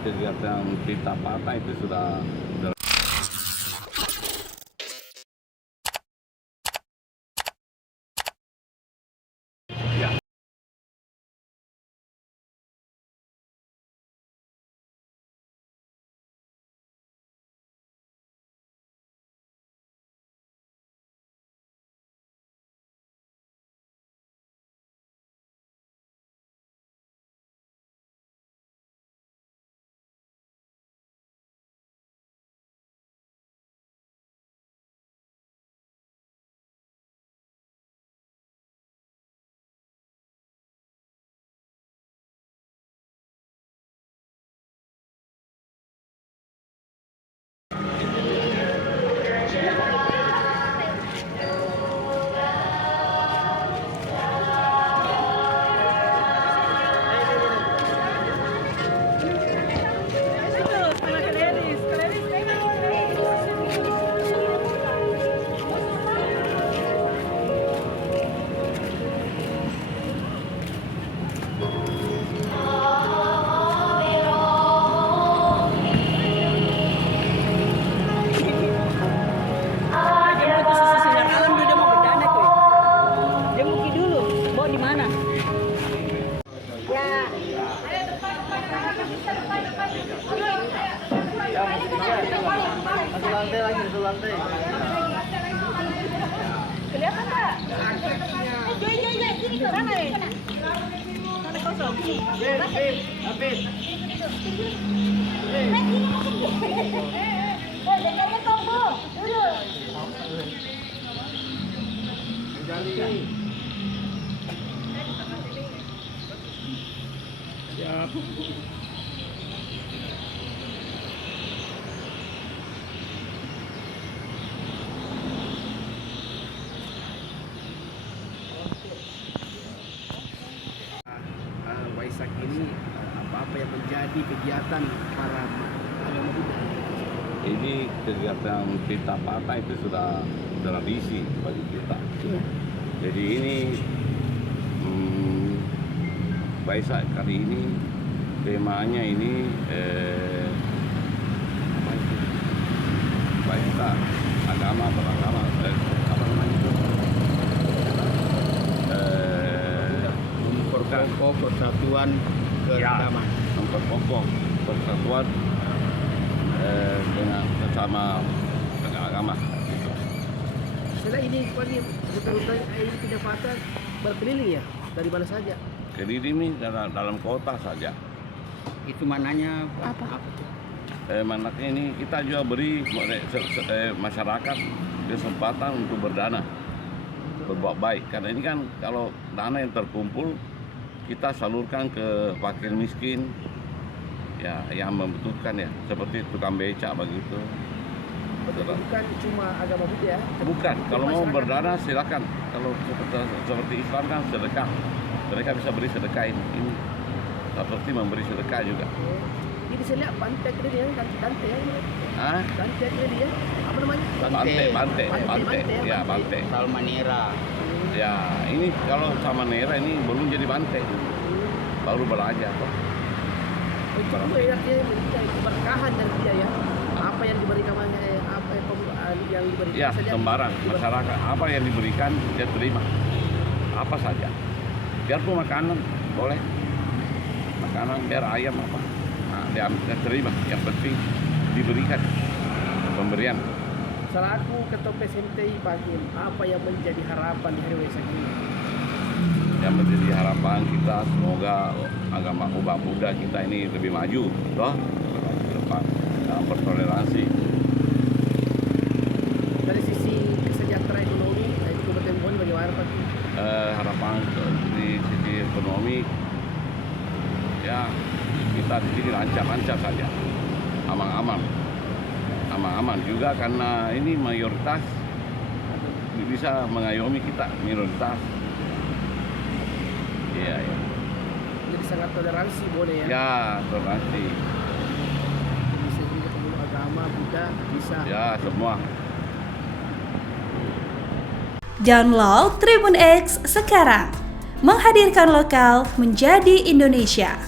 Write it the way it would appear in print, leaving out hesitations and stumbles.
kegiatan kita partai itu sudah ya. Satu lantai. Kelihatan nggak? Iya, sini ke sana ya. Sana kosong. Habis. Dekatnya tunggu dulu. Siap. Waisak ini apa yang menjadi kegiatan para agama Buddha? Ini kegiatan kita partai itu sudah tradisi bagi kita. Iya. Jadi ini Waisak kali ini temanya ini apa itu? Waisak agama beragama apa namanya itu? Memperkokoh persatuan keagamaan. Memperkokoh persatuan dengan sesama agama. Setelah ini betul-betul ini pendapatan berkeliling ya, dari mana saja? Jadi ini dalam kota saja. Itu mananya Apa? Manaknya ini kita juga beri masyarakat kesempatan untuk berdana, berbuat baik. Karena ini kan kalau dana yang terkumpul kita salurkan ke fakir miskin, ya yang membutuhkan ya, seperti tukang becak begitu. Bukan cuma agama Buddha ya? Bukan, kalau mau Masyarakat. berdana silakan. Kalau seperti Islam kan sedekah, mereka bisa beri sedekah ini seperti memberi sedekah juga. Ini saya lihat pantai keren ya, pantai ya. Ah, Pantai keren ya. Apa namanya? Bante, ya Bante. Salmanera. Ya ini kalau sama Nera ini belum jadi Bante, baru belajar. Itu ya, artinya keberkahan dari dia ya. Apa yang diberikan apa yang diberikan? Ya saya lihat sembarang masyarakat apa yang diberikan dia terima, apa saja. Biarpun makanan boleh, makanan biar ayam apa, nah, dia terima. Yang penting diberikan pemberian. Selaku Ketua PSMTI Pagi, apa yang menjadi harapan di hari Waisak ini? Yang menjadi harapan kita semoga agama umat Buddha kita ini lebih maju, toh ke depan dalam bertoleransi. Dari sisi kesejahteraan ekonomi, itu Kabupaten Bone bagaimana Pak? Harapan di sisi ekonomi ya kita di sini lancar-lancar saja, aman-aman juga karena ini mayoritas bisa mengayomi kita minoritas. Iya. Jadi sangat toleransi boleh ya? Ya toleransi. Bisa juga pemeluk agama Buddha bisa. Ya semua. Download Tribun X sekarang, menghadirkan lokal menjadi Indonesia.